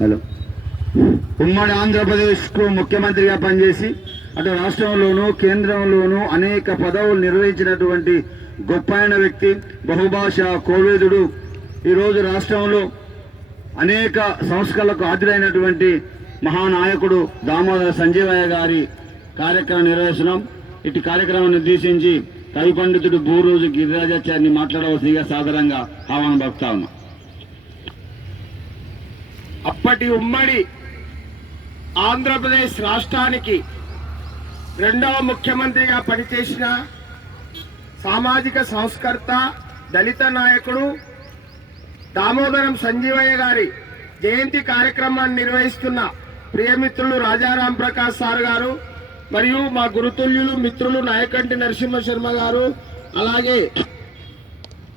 Hello. ఉమ్మడి ఆంధ్రప్రదేశ్కు ముఖ్యమంత్రిగా పనిచేసి అటు రాష్ట్రంలోనూ కేంద్రంలోనూ అనేక పదవులు నిర్వహించినటువంటి గొప్ప అయిన వ్యక్తి బహుభాష కోవేదుడు. ఈరోజు రాష్ట్రంలో అనేక సంస్కరణలకు హాజరైనటువంటి మహానాయకుడు దామోదర సంజీవయ్య గారి కార్యక్రమం నిర్వహిస్తున్నాం. ఇటు కార్యక్రమాన్ని ఉద్దేశించి కవి పండితుడు భూరోజు గిరిరాజాచార్యని మాట్లాడవలసిందిగా సాధారణంగా ఆహ్వానం పలుకుతా ఉన్నాం. అప్పటి ఉమ్మడి ఆంధ్రప్రదేశ్ రాష్ట్రానికి రెండవ ముఖ్యమంత్రిగా పనిచేసిన సామాజిక సంస్కర్త దళిత నాయకుడు దామోదరం సంజీవయ్య గారి జయంతి కార్యక్రమాన్ని నిర్వహిస్తున్న ప్రియమిత్రులు రాజారాం ప్రకాష్ సార్ గారు మరియు మా గురుతుల్యులు మిత్రులు నాయకంటి నరసింహ శర్మ గారు అలాగే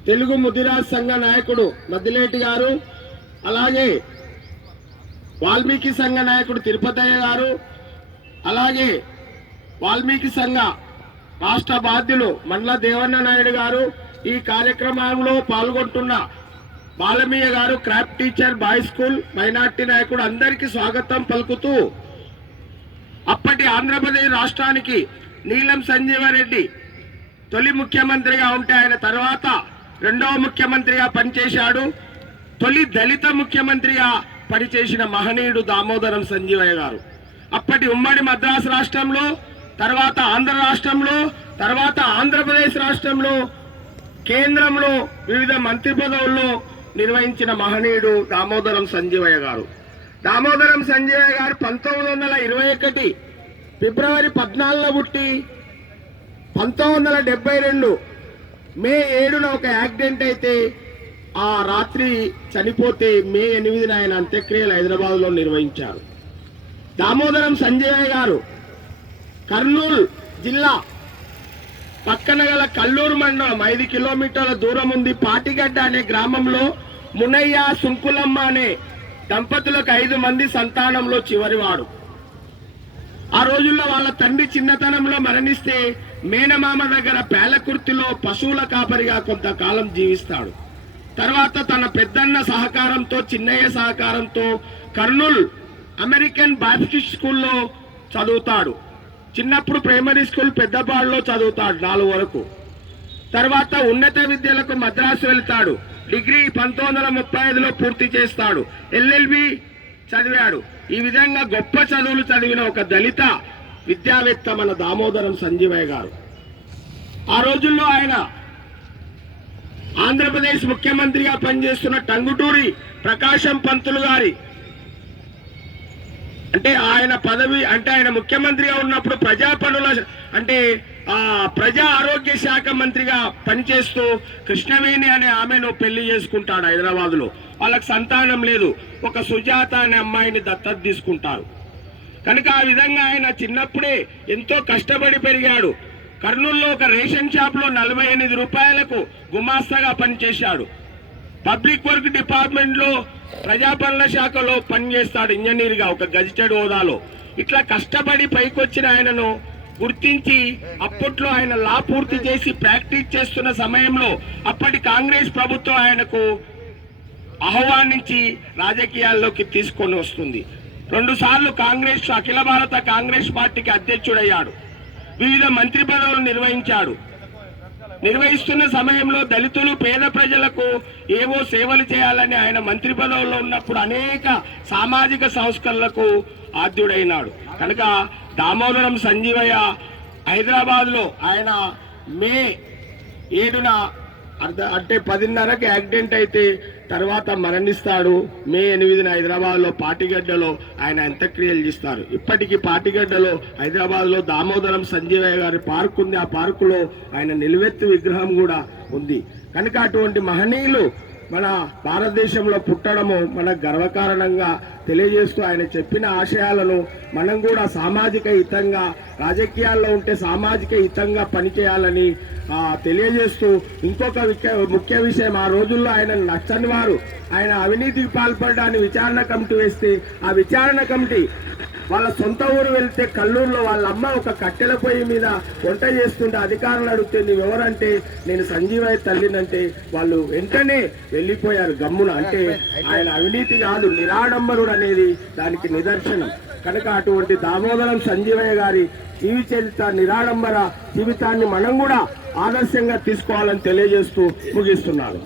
తెలుగు ముదిరాజ్ సంఘ నాయకుడు మద్దిలేటి గారు అలాగే వాల్మీకి సంఘ నాయకుడు తిరుపతయ్య గారు అలాగే వాల్మీకి సంఘ రాష్ట్ర బాధ్యులు మండల దేవన్న నాయుడు గారు ఈ కార్యక్రమంలో పాల్గొంటున్న బాలమీయ గారు craft teacher boy school minority నాయకుడు అందరికీ స్వాగతం పలుకుతూ అప్పటి ఆంధ్రప్రదేశ్ రాష్ట్రానికి నీలం సంజీవరెడ్డి తొలి ముఖ్యమంత్రిగా ఉంటే ఆయన తర్వాత రెండవ ముఖ్యమంత్రిగా పనిచేశాడు. తొలి దళిత ముఖ్యమంత్రిగా పనిచేసిన మహనీయుడు దామోదరం సంజీవయ్య గారు. అప్పటి ఉమ్మడి మద్రాసు రాష్ట్రంలో తర్వాత ఆంధ్ర రాష్ట్రంలో తర్వాత ఆంధ్రప్రదేశ్ రాష్ట్రంలో కేంద్రంలో వివిధ మంత్రి పదవుల్లో నిర్వహించిన మహనీయుడు దామోదరం సంజీవయ్య గారు. దామోదరం సంజీవయ్య గారు పంతొమ్మిది వందల ఇరవై ఒకటి ఫిబ్రవరి పద్నాలుగులో పుట్టి పంతొమ్మిది వందల డెబ్బై రెండు మే ఏడున ఒక యాక్సిడెంట్ అయితే ఆ రాత్రి చనిపోతే మే ఎనిమిదిన ఆయన అంత్యక్రియలు హైదరాబాద్లో నిర్వహించారు. దామోదరం సంజయ్ గారు కర్నూలు జిల్లా పక్కన గల కల్లూరు మండలం ఐదు కిలోమీటర్ల దూరం ఉంది. పాటిగడ్డ అనే గ్రామంలో మునయ్య సుంకులమ్మ అనే దంపతులకు ఐదు మంది సంతానంలో చివరివాడు. ఆ రోజుల్లో వాళ్ళ తండ్రి చిన్నతనంలో మరణిస్తే మేనమామ దగ్గర పేలకుర్తిలో పశువుల కాపరిగా కొంతకాలం జీవిస్తాడు. తర్వాత తన పెద్దన్న సహకారంతో చిన్నయ్య సహకారంతో కర్నూల్ అమెరికన్ బాప్టిస్ట్ స్కూల్లో చదువుతాడు. చిన్నప్పుడు ప్రైమరీ స్కూల్ పెద్దపాడులో చదువుతాడు నాలుగు వరకు. తర్వాత ఉన్నత విద్యలకు మద్రాసు వెళ్తాడు. డిగ్రీ పంతొమ్మిది వందల ముప్పై ఐదులో పూర్తి చేస్తాడు. ఎల్ఎల్బి చదివాడు. ఈ విధంగా గొప్ప చదువులు చదివిన ఒక దళిత విద్యావేత్త మన దామోదరం సంజీవయ్య గారు. ఆ రోజుల్లో ఆయన ఆంధ్రప్రదేశ్ ముఖ్యమంత్రిగా పనిచేస్తున్న టంగుటూరి ప్రకాశం పంతులు గారి. అంటే ఆయన పదవి అంటే ఆయన ముఖ్యమంత్రిగా ఉన్నప్పుడు ప్రజా పనుల అంటే ఆ ప్రజా ఆరోగ్య శాఖ మంత్రిగా పనిచేస్తూ కృష్ణవేణి అనే ఆమెను పెళ్ళి చేసుకుంటాడు హైదరాబాద్లో వాళ్ళకి సంతానం లేదు. ఒక సుజాత అనే అమ్మాయిని దత్తత తీసుకుంటారు. కనుక ఆ విధంగా ఆయన చిన్నప్పుడే ఎంతో కష్టపడి పెరిగాడు. కర్నూలులో ఒక రేషన్ షాప్లో నలభై ఎనిమిది రూపాయలకు గుమాస్తాగా పనిచేశాడు. పబ్లిక్ వర్క్ డిపార్ట్మెంట్లో ప్రజాపాలన శాఖలో పనిచేస్తాడు ఇంజనీర్గా ఒక గజిటెడ్ హోదాలో. ఇట్లా కష్టపడి పైకొచ్చిన ఆయనను గుర్తించి అప్పట్లో ఆయన లా పూర్తి చేసి ప్రాక్టీస్ చేస్తున్న సమయంలో అప్పటి కాంగ్రెస్ ప్రభుత్వం ఆయనకు ఆహ్వానించి రాజకీయాల్లోకి తీసుకొని వస్తుంది. రెండు సార్లు కాంగ్రెస్ అఖిల భారత కాంగ్రెస్ పార్టీకి అధ్యక్షుడయ్యాడు. వివిధ మంత్రి పదవులు నిర్వహించాడు. నిర్వహిస్తున్న సమయంలో దళితులు పేద ప్రజలకు ఏవో సేవలు చేయాలని ఆయన మంత్రి పదవుల్లో ఉన్నప్పుడు అనేక సామాజిక సంస్కరణలకు ఆద్యుడైనాడు. కనుక దామోదరం సంజీవయ్య హైదరాబాద్లో ఆయన మే ఏడున అర్ధ అంటే పదిన్నరకి యాక్సిడెంట్ అయితే తర్వాత మరణిస్తాడు. మే ఎనిమిదిన హైదరాబాద్లో పాటిగడ్డలో ఆయన అంత్యక్రియలు చేస్తారు. ఇప్పటికీ పాటిగడ్డలో హైదరాబాద్లో దామోదరం సంజీవయ్య గారి పార్క్ ఉంది. ఆ పార్కులో ఆయన నిలువెత్తు విగ్రహం కూడా ఉంది. కనుక అటువంటి మహనీయులు మన భారతదేశంలో పుట్టడము మన గర్వకారణంగా తెలియజేస్తూ ఆయన చెప్పిన ఆశయాలను మనం కూడా సామాజిక హితంగా రాజకీయాల్లో ఉంటే సామాజిక హితంగా పనిచేయాలని తెలియజేస్తూ ఇంకొక ముఖ్య విషయం ఆ రోజుల్లో ఆయన నచ్చని వారు. ఆయన అవినీతికి పాల్పడడాన్ని విచారణ కమిటీ వేస్తే ఆ విచారణ కమిటీ వాళ్ళ సొంత ఊరు వెళ్తే కల్లూరులో వాళ్ళ అమ్మ ఒక కట్టెల పొయ్యి మీద వంట చేస్తుంటే అధికారులు అడిగితే నువ్వెవరంటే నేను సంజీవయ్య తల్లినంటే వాళ్ళు వెంటనే వెళ్ళిపోయారు గమ్మున. అంటే ఆయన అవినీతి కాదు నిరాడంబరుడు అనేది దానికి నిదర్శనం. కనుక అటువంటి దామోదరం సంజీవయ్య గారి జీవి చరిత్ర నిరాడంబర జీవితాన్ని మనం కూడా ఆదర్శంగా తీసుకోవాలని తెలియజేస్తూ ముగిస్తున్నాను.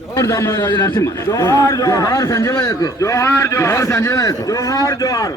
జోహార్ దామోదరాజు నరసింహ. జోహార్, జోహార్. జోహార్ సంజయకు జోహార్ జోహార్. జోహార్ సంజయకు జోహార్ జోహార్.